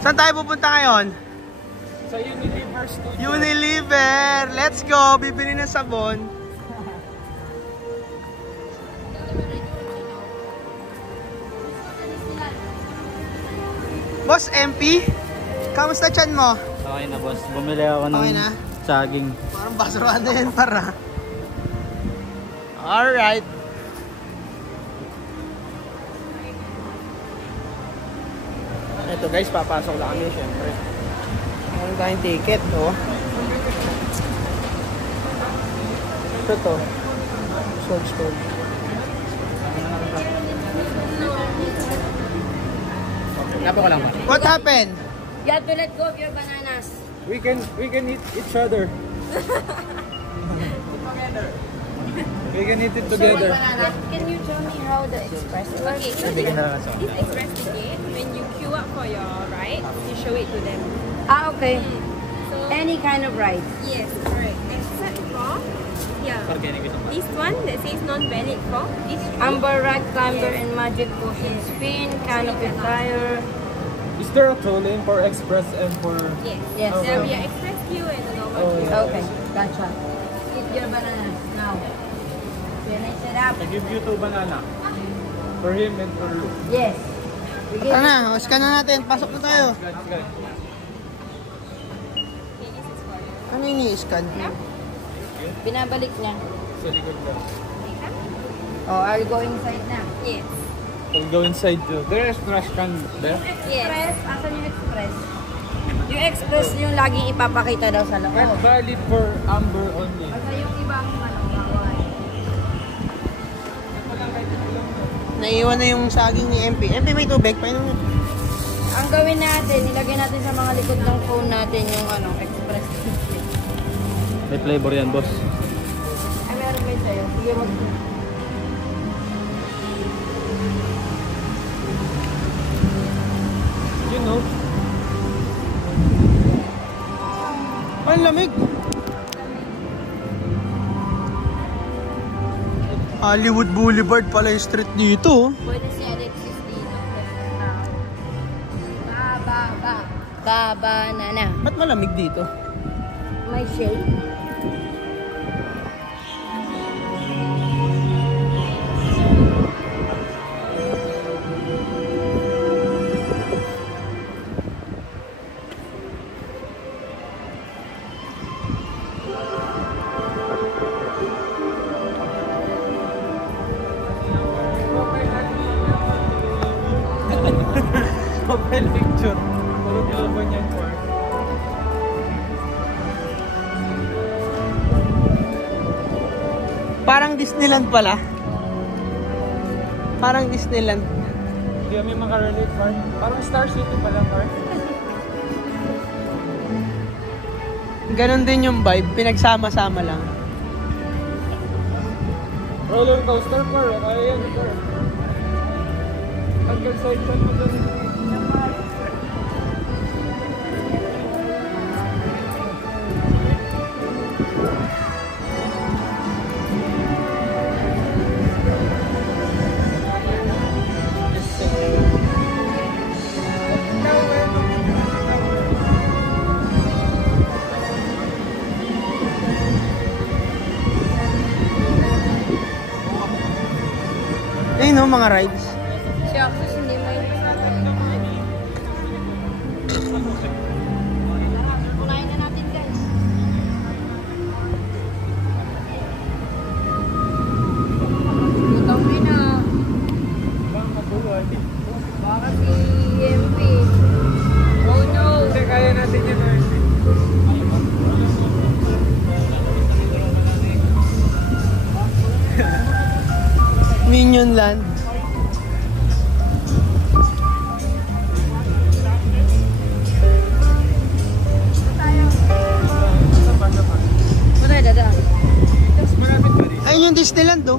Saan tayo pupunta ngayon? Sa Unilever Studio. Unilever! Let's go! Bibili ng sabon. Boss MP, kamusta tiyan mo? Okay na boss, bumili ako ng saging. Parang basurahan na yan para. Alright. Ito guys, papasok lang kami syempre. Meron tayong ticket, oh. Ito to. Sword. What happened? You have to let go of your bananas. We can eat each other. We can eat it together. Can you show me how the express works? Okay, so this express ticket, when you queue up for your ride, you show it to them. Ah, okay. So, Any kind of ride. yes, correct. Except for, this one that says non-valid for this trip. Amber Rock, Climber, and Magic Potion Spin, Canopy Flyer. Is there a toll lane for express and for... Yes. Yes. There will be an express queue and a normal queue. Okay, gotcha. Eat your bananas now. Finish it up. I give you 2 banana. For him and for you. Yes. Tara na, scan na natin. Pasok na tayo. Good. Okay, this is for you. Ano yung i-scan? Binabalik niya. Sa likod lang. Oh, are you going inside na? Yes. We'll go inside too. There is trash can there. Express? Asan yung express? Yung express yung laging ipapakita daw sa loob. Not valid for Amber only. Basta yung ibang bawal. Naiwan na yung saging ni MP. MP, may tubig. Painom nyo. Ang gawin natin, ilagay natin sa mga likod ng phone natin yung express. May flavor yan, boss. Ay, meron ba sa'yo? Sige, mag... You know. Ang lamig. Hollywood Boulevard pala yung street dito. Pwede si Alexis dito. Banana. Ba't malamig dito? May shade. Profile picture. Tulog-tulog niyan po. Parang Disneyland pala. Parang Disneyland. Hindi kami makarelate, Mark. Parang Star City pala, Mark. Ganon din yung vibe. Pinagsama-sama lang. Roller coaster, Mark. Ayan, Mark. Hanggang side shot mo doon. Ayun no, mga rides. Siya ako hindi may... Kunain na natin, guys. Ikaw na. Baka si MP. Oh no. Kasi kaya natin yun, Mark. Minion Land. Muna, dada. Ayun yung Disneyland oh.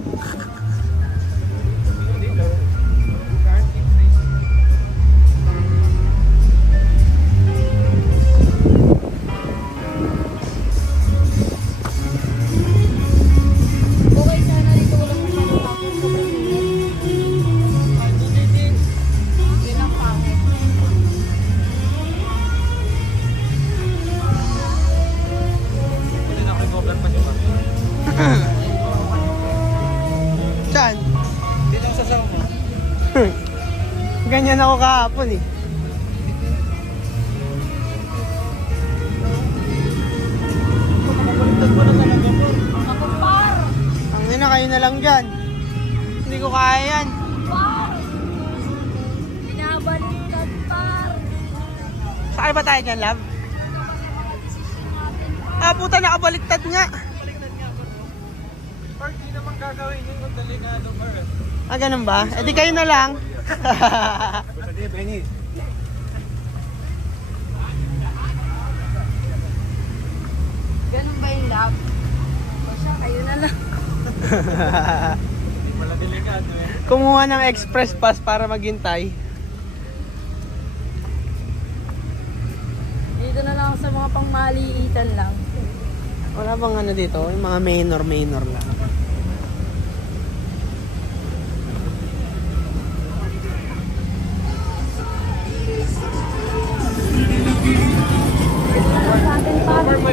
Okay, sana dito walang masyadong tapos sa Brazil. 'Yun ang pangit. kahapon eh. Ako par! Ang ina, kayo na lang dyan. Hindi ko kaya yan. Par! Binabaliktad par! Sakay ba tayo dyan, love? Ah, puta, nakabaliktad nga. Park, di naman gagawin yun kung delikado, par. Ah, ganun ba? Eh di kayo na lang. Ganun ba yung love? O siya, kayo na lang. Wala delikado eh. Kumuha ng express pass para maghintay. Dito na lang ako sa mga pangmaliitan lang. Wala bang ano dito? Yung mga minor lang.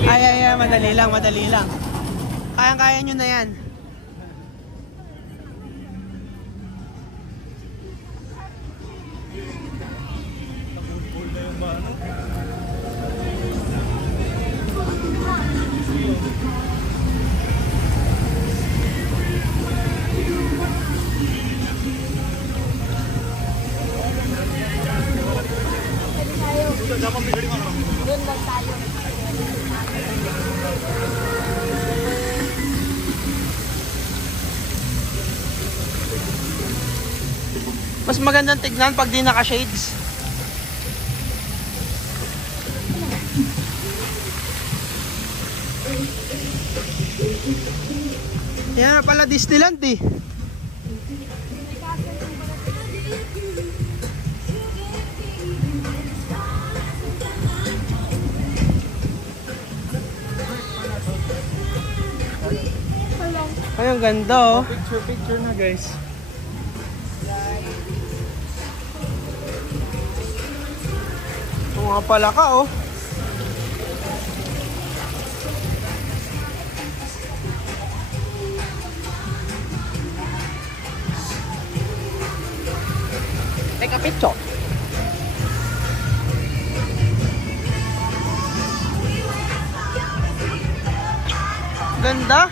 Ay, madali lang. Kayang-kaya nyo na yan. Doon lang tayo. Mas magandang tignan pag di naka-shades. Yan pala Disneyland eh. Ay, ang ganda oh. Picture na guys. Ito nga pala ka oh. Take a picture. Ganda.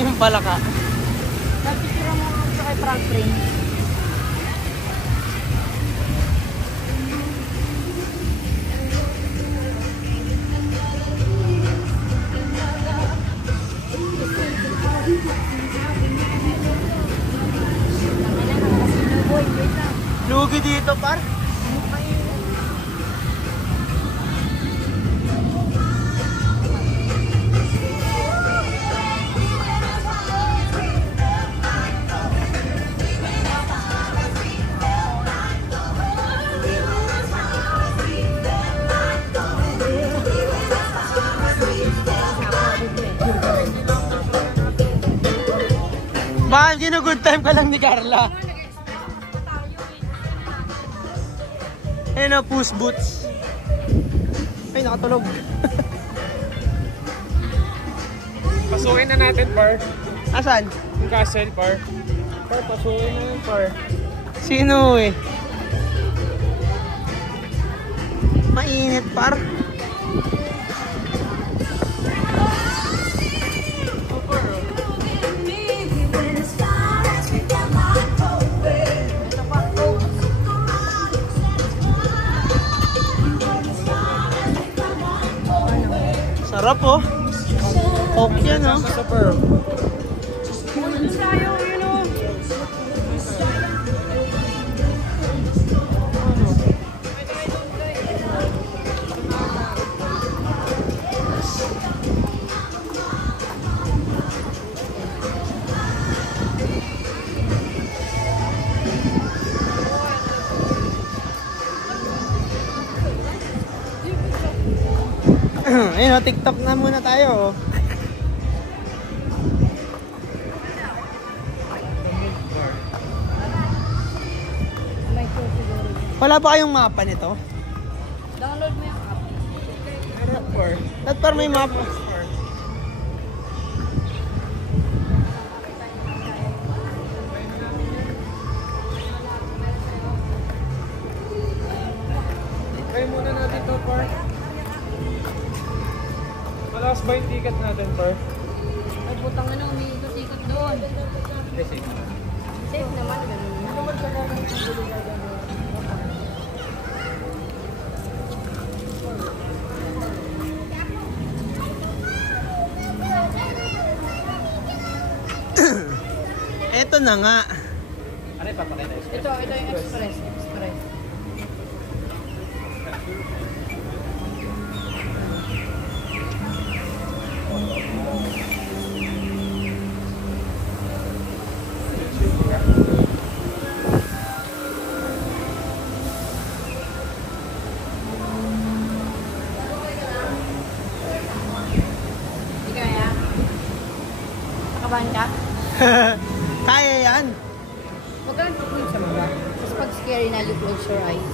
Yung pala ka. Nagpipira mo ako sa kay Frank Train. Lugi dito par. Mahal, good time ka lang ni Carla. Ayun o, Puss Boots. Ay, nakatulog. Pasukin na natin, par. Asan? Yung castle, par. Par, pasukin na yun, par. Sino eh? Mainit par. Sarap oh. Coke yan oh. Sa par. Ayun oh, TikTok na muna tayo oh. Wala ba kayong mapa nito? Download mo yung app. Meron, par. At par may map. Try muna natin to, par. Malakas ba yung ticket natin, par? Ay, putang na umiikot-ikot doon. Safe naman, ganun na. Eto na nga. Ano yung papakita? Ito yung express. Express. Hindi kaya? Nakabahan ka? Kaya yan. Huwag ka lang tutuloy sa baba. Tapos pag scary na, you close your eyes.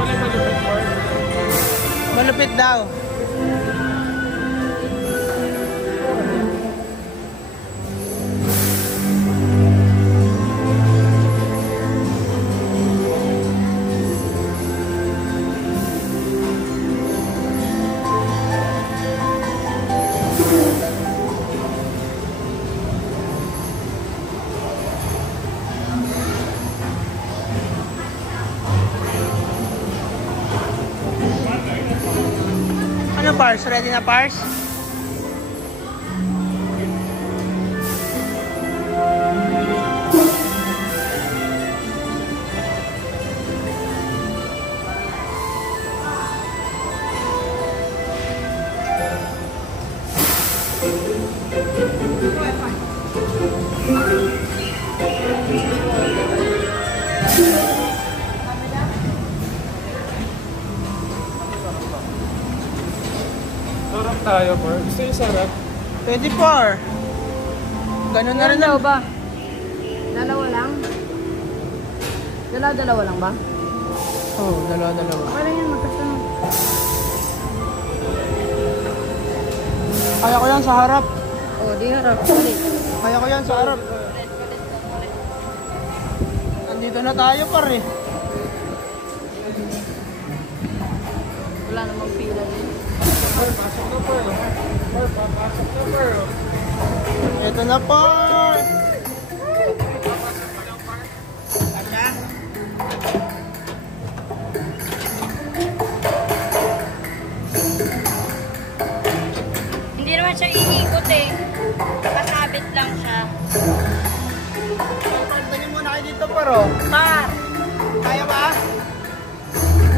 Pala malupit, par. Malupit daw. Ano Pars? Ready na Pars? Sarap tayo, par. Gusto yung sarap? 24. Ganun na rin Dalawa ang... ba? Dalawa lang? Dalawa lang ba? Oh, dalawa. Okay lang yan, magkasunod. Kaya ko yan sa harap. Oh, di harap. Sorry. Kaya ko yan sa harap. Nandito na tayo par eh. Wala namang pila din. Par, pasok na, par. Par, papasok na, par. Ito na par. Hindi naman siya iikot eh. Nakasabit lang siya. Pagdating muna kayo dito par oh. Par! Kaya ba?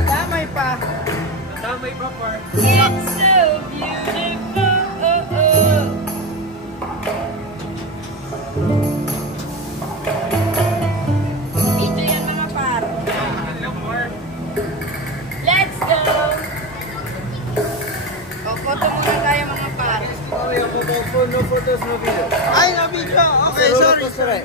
Damay pa. Damay pa, par. It's so beautiful. Oh, oh. Dito yan mga par. Ano, par? Let's go! O, photo muna tayo mga par. Sorry, ako no photos, no video. Ay, na video. Okay, sorry.